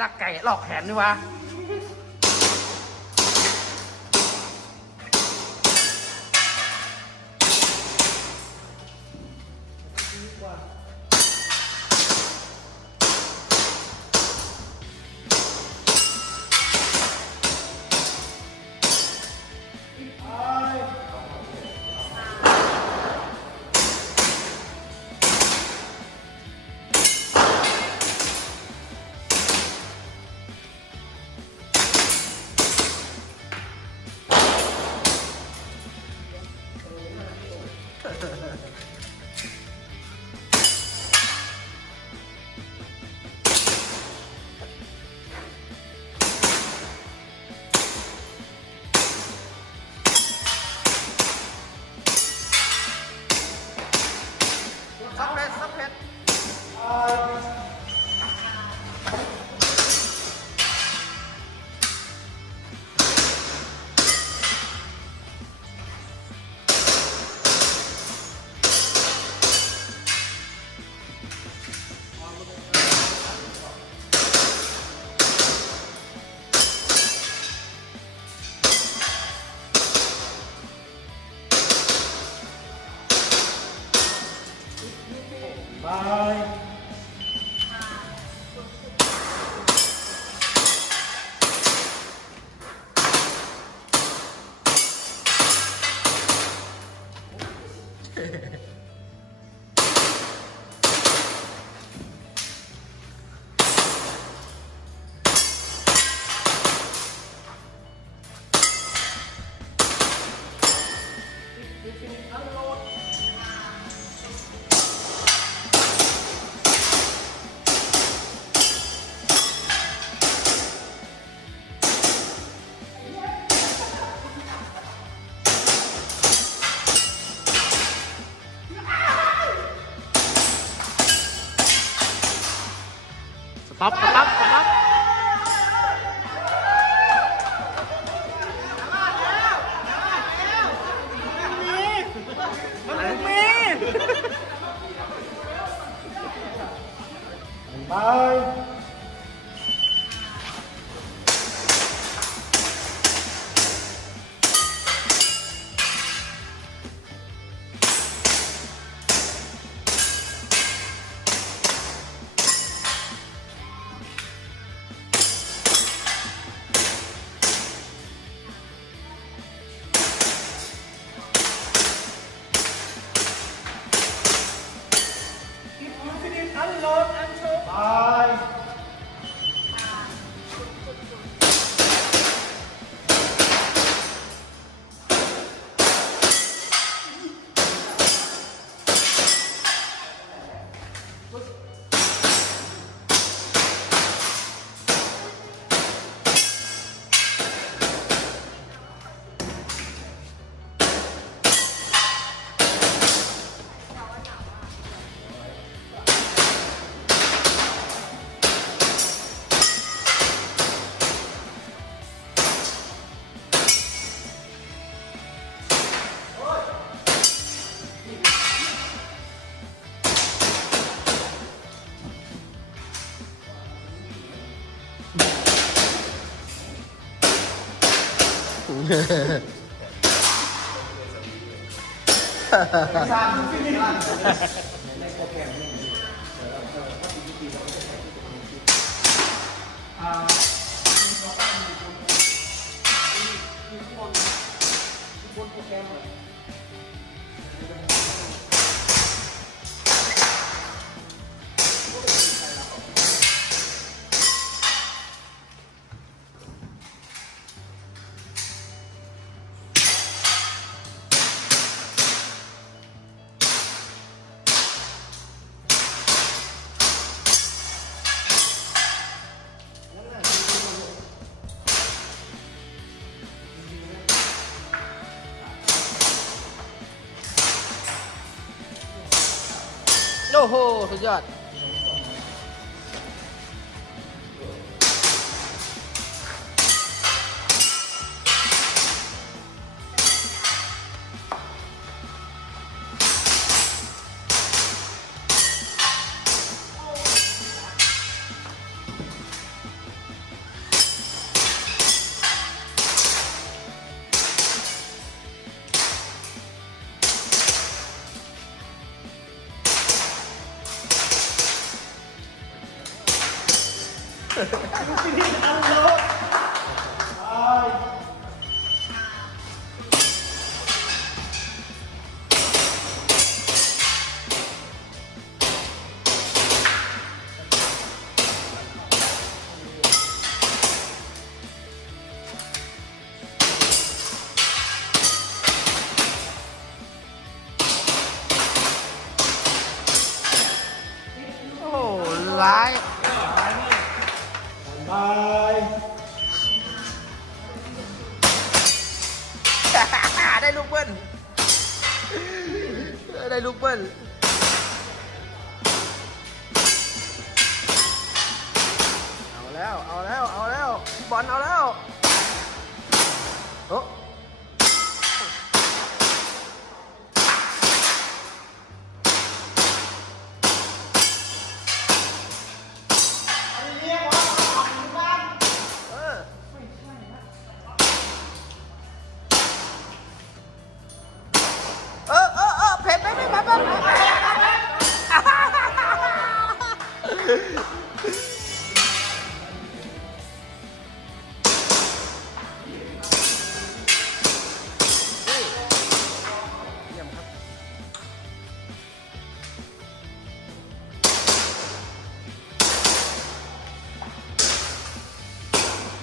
ลักไก่หลอกแขนดีวะบายสต็อปมันมีบายโอ้โหสุดยอด ร้ายได้ลูกเบิ้ลได้ลูกเบิ้ลเอาแล้วพี่บอลเอาแล้วโอ้เผ็ดไหมไม่มาบ้าง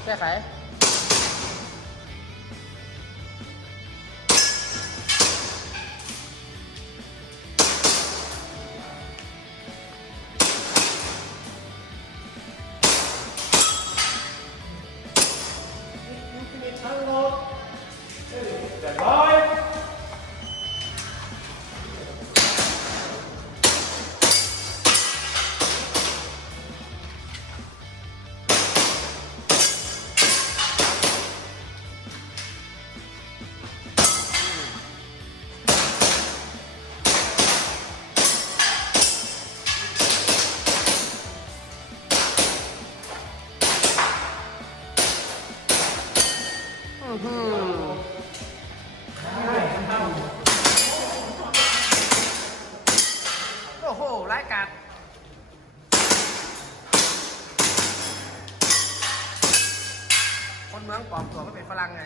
แก้ไขโอ้โหร้ายกาจคนเมืองปลอมตัวก็เป็นฝรั่งไง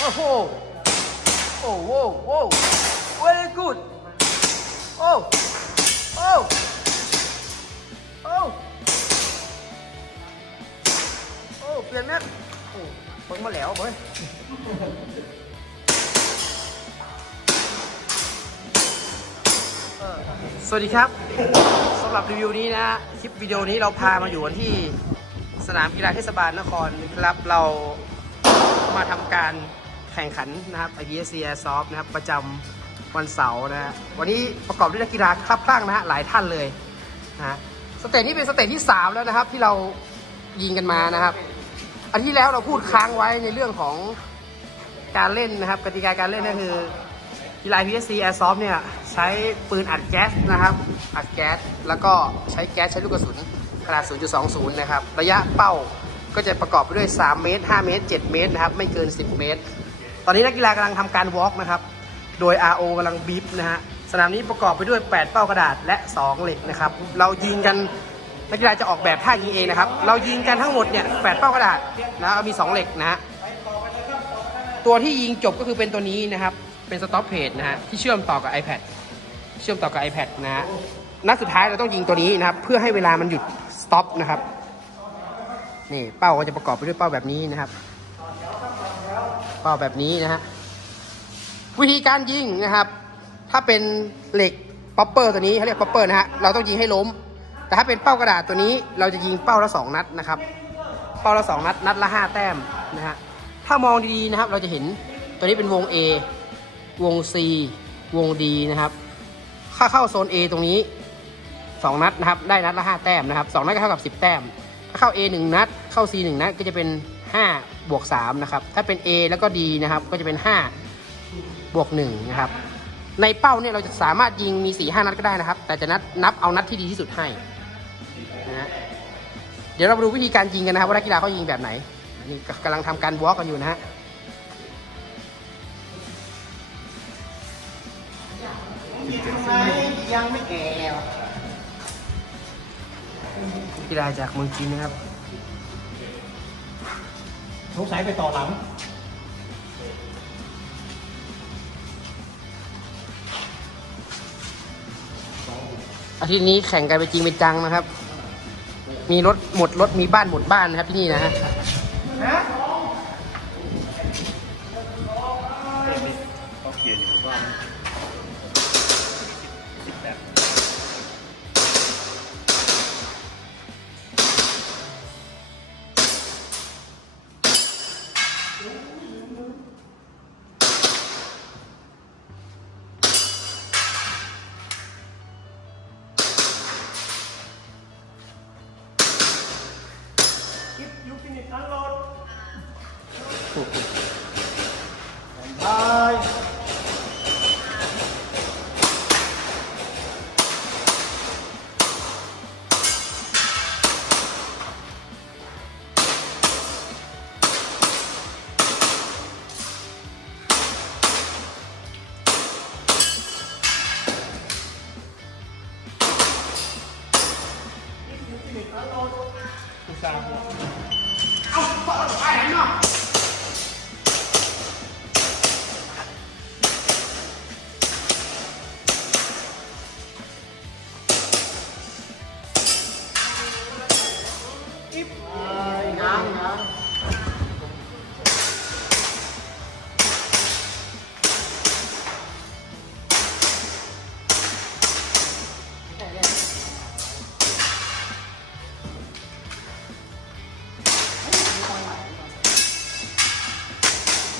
โอ้โหโอ้โหโอ้ very good โอ้โอ้โอ้โอ้เปลี่ยนแม็กโอ้เบิ่งมาแล้วเว้ยสวัสดีครับสำหรับรีวิวนี้นะคลิปวิดีโอนี้เราพามาอยู่กันที่สนามกีฬาเทศบาลนครครับเรามาทำการแข่งขันนะครับ IPSC Airsoft นะครับประจำวันเสาร์นะฮะวันนี้ประกอบด้วยนักกีฬาคลับคลั่งนะฮะหลายท่านเลยนะสเตจนี้เป็นสเตจที่3แล้วนะครับที่เรายิงกันมานะครับอันที่แล้วเราพูดค้างไว้ในเรื่องของการเล่นนะครับกติกาการเล่นก็คือกีฬา IPSC Airsoft เนี่ยใช้ปืนอัดแก๊สนะครับอัดแก๊สแล้วก็ใช้แก๊สใช้ลูกกระสุนขนาด 0.20 นะครับระยะเป้าก็จะประกอบไปด้วย3เมตร5เมตร7เมตรนะครับไม่เกิน10เมตรตอนนี้นักกีฬากำลังทำการวอล์กนะครับโดย RO กำลังบีบนะฮะสนามนี้ประกอบไปด้วย8เป้ากระดาษและ2เหล็กนะครับเรายิงกันนักกีฬาจะออกแบบท่ายิงเองนะครับเรายิงกันทั้งหมดเนี่ย8เป้ากระดาษนะมี2เหล็กนะฮะตัวที่ยิงจบก็คือเป็นตัวนี้นะครับเป็นสต็อปเพจนะฮะที่เชื่อมต่อกับ iPad นะฮะนัดสุดท้ายเราต้องยิงตัวนี้นะครับเพื่อให้เวลามันหยุดสต็อปนะครับนี่เป้าก็จะประกอบไปด้วยเป้าแบบนี้นะครับเป้าแบบนี้นะฮะวิธีการยิงนะครับถ้าเป็นเหล็กป๊อปเปอร์ตัวนี้เขาเรียกป๊อปเปอร์นะฮะเราต้องยิงให้ล้มแต่ถ้าเป็นเป้ากระดาษตัวนี้เราจะยิงเป้าละ2นัดนะครับเป้าละ2นัดนัดละ5แต้มนะฮะถ้ามองดีๆนะครับเราจะเห็นตัวนี้เป็นวง A วง C วง D นะครับถ้าเข้าโซน A ตรงนี้2นัดนะครับได้นัดละ5แต้มนะครับ2นัดก็เท่ากับ10แต้มถ้าเข้า A 1นัดเข้า C 1นัดก็จะเป็น5บวก3นะครับถ้าเป็น A แล้วก็ D นะครับก็จะเป็น5บวก1นะครับในเป้าเนี่ยเราจะสามารถยิงมี 4-5 นัดก็ได้นะครับแต่จะนับเอานัดที่ดีที่สุดให้นะเดี๋ยวเรามาดูวิธีการยิงกันนะครับว่านักกีฬาเขายิงแบบไหนนี่กำลังทำการวอล์กกันอยู่นะฮะยังไม่แก่แล้ว กีฬาจากเมืองจีนนะครับสงสัยไปต่อหลังอาทิตย์นี้แข่งกันไปจริงเป็นจังนะครับมีรถหมดรถมีบ้านหมดบ้านนะครับที่นี่นะฮะต้องเกียร์อยู่บ้านยูฟินิชอันโหลดบายเอาไปไหนเนาะ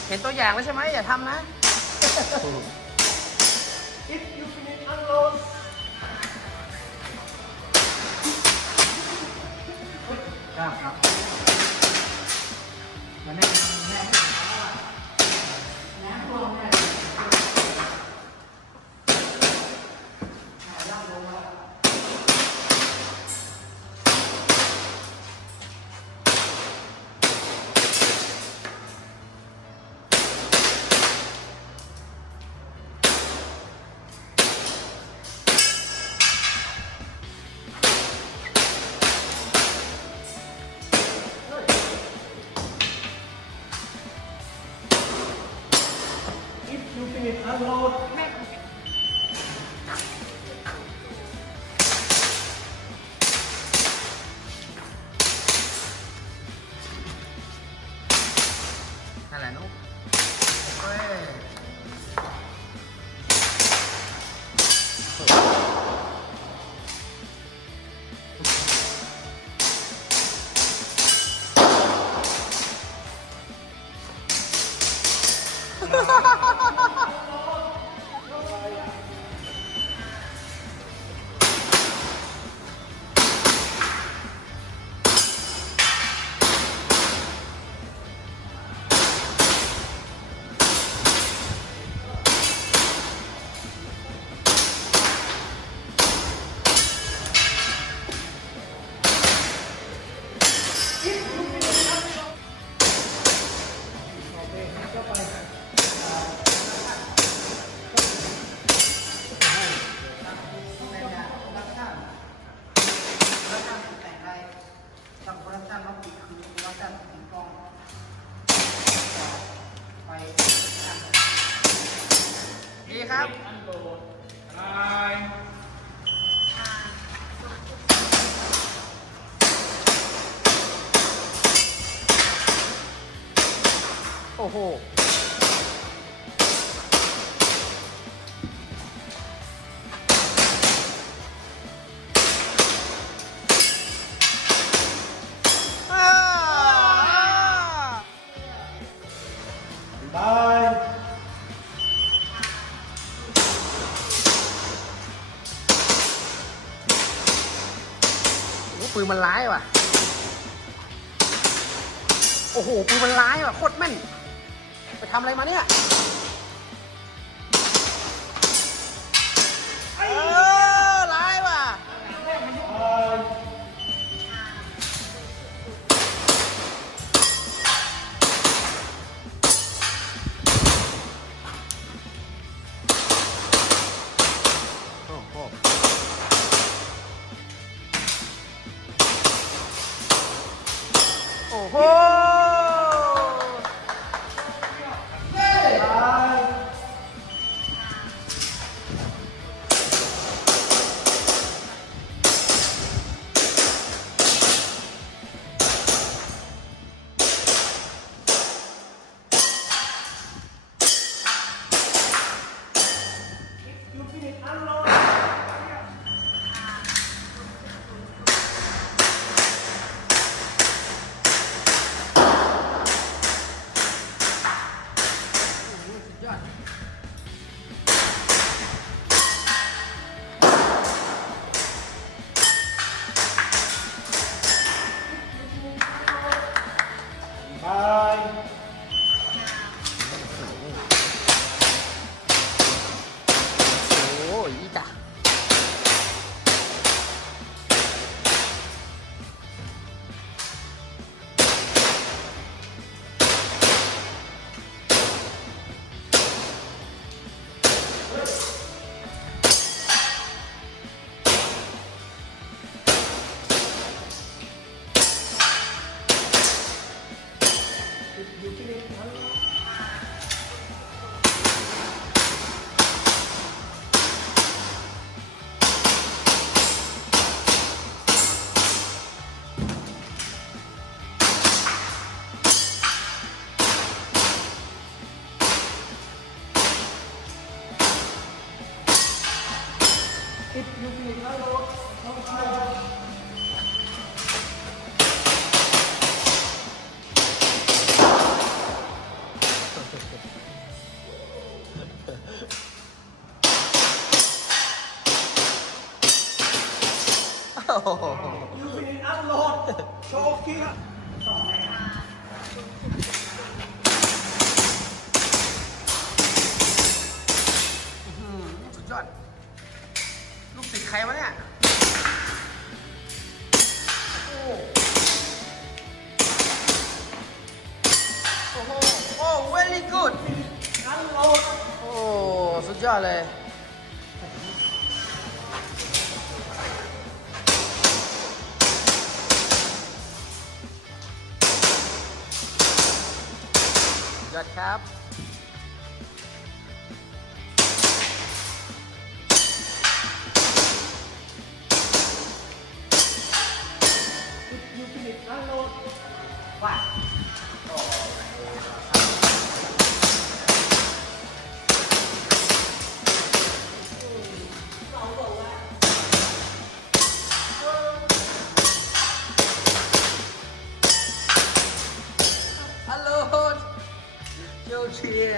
เห็นตัวอย่างแล้วใช่ไหมอย่าทำนะ If you finish unload ครับมาแน่แน่แน่รวมแน่ยูฟินิชอันโหลดนั่นแหละนุ๊กเฮ้ยดีครับโอ้โหบายปืนมันร้ายว่ะโอ้โหปืนมันร้ายว่ะโคตรแม่นไปทำอะไรมาเนี่ยร้ายว่ะโอ้โห บายโอ้ยจ้ะยูฟินิชอัพโหลดโชว์คิงสุดยอดลูกศิษย์ใครวะเนี่ยโอ้โหโอ้ very good อัพโหลด โอ้สุดยอดเลยยอดครับยูฟินิชอัพโหลด ว่าฮัลโหลโยเชีย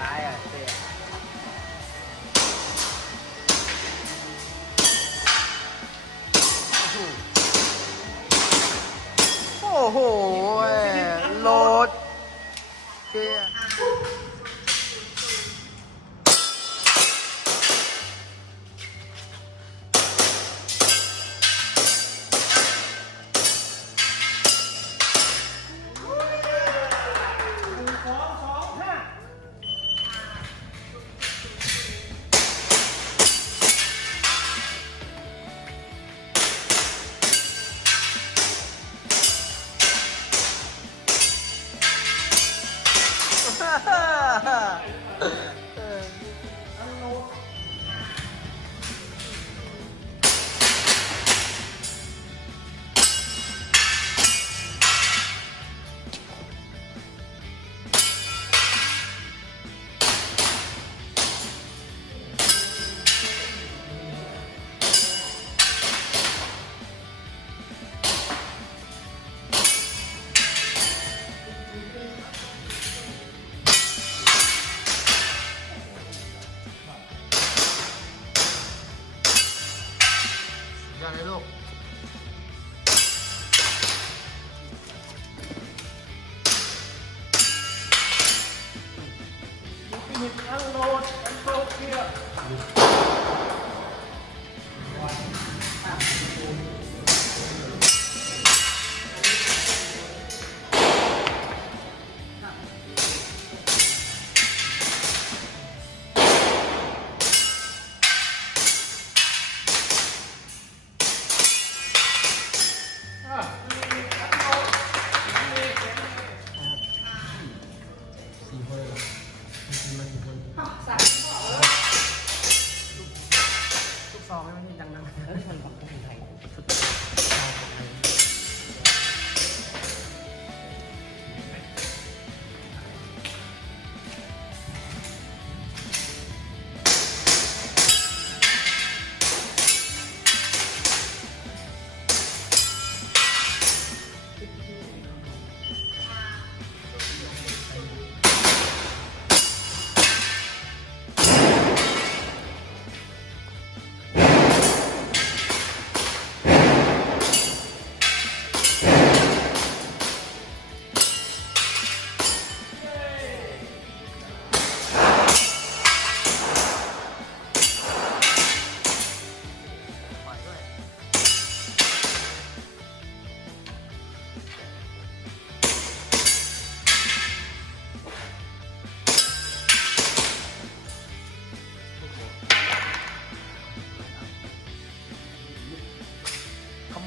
ร้ายอ่ะเสียโอ้โหโหลดเชีย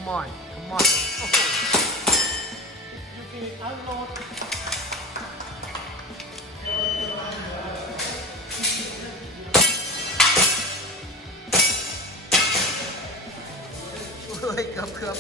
come on come on โอ้โห ยูฟีนอัลโหลด เฮ้ยเกือบ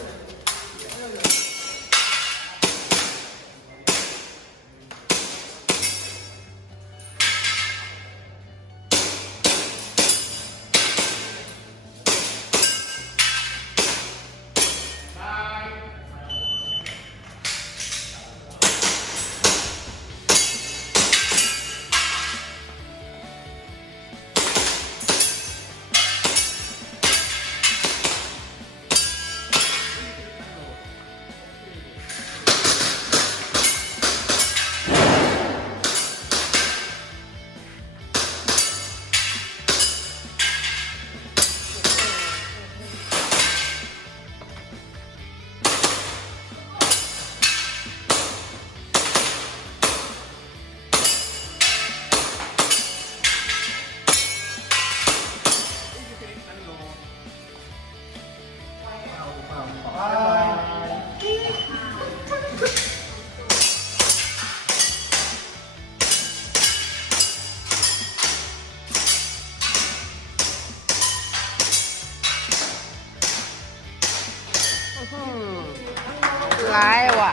ร้ายว่ะ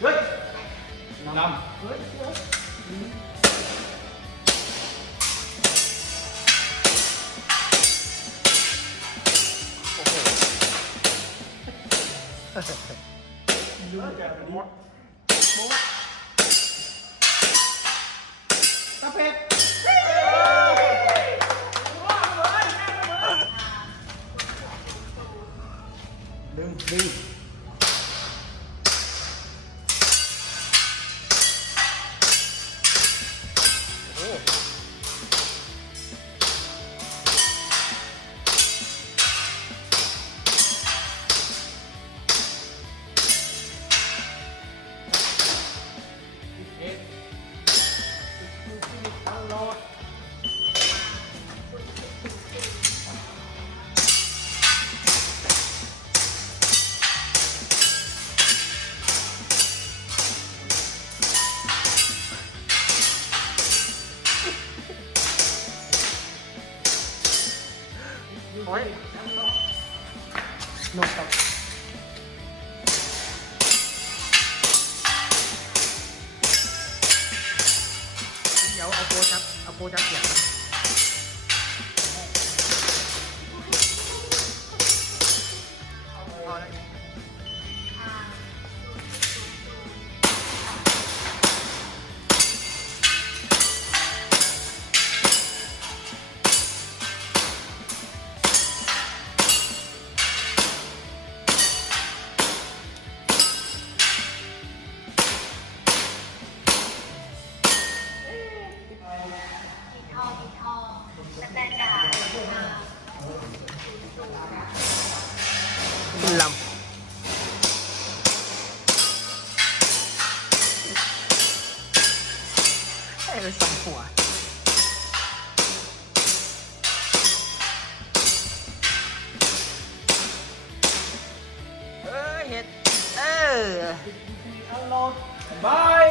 เฮ้ยนำยุ่งแกเป็นมดตะเป็ดดึง โอ้ยนกครับเดี๋ยวเอาโปจับอย่างพอแล้ว ลำให้ไปส่งหัวเห็ดอัลโหลดบาย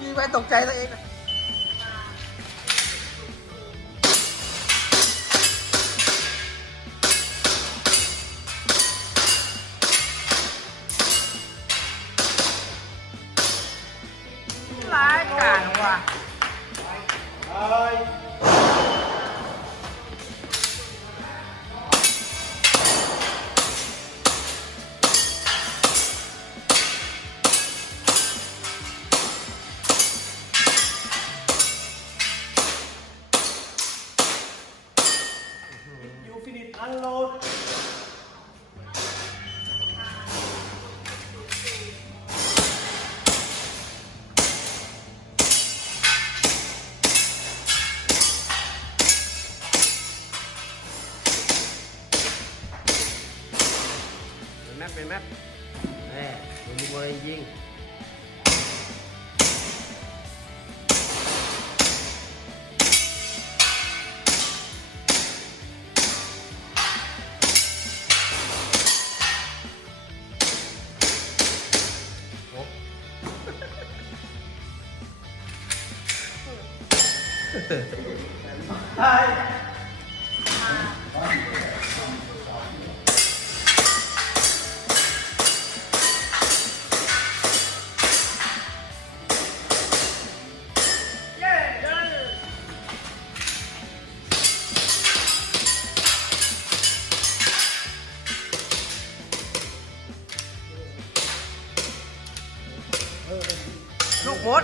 ยิงไปตกใจตัวเองร้ายกาจว่ะ อันโหลดเป็นแม็กแน่ดูบอลยิงใช่ ลูกมด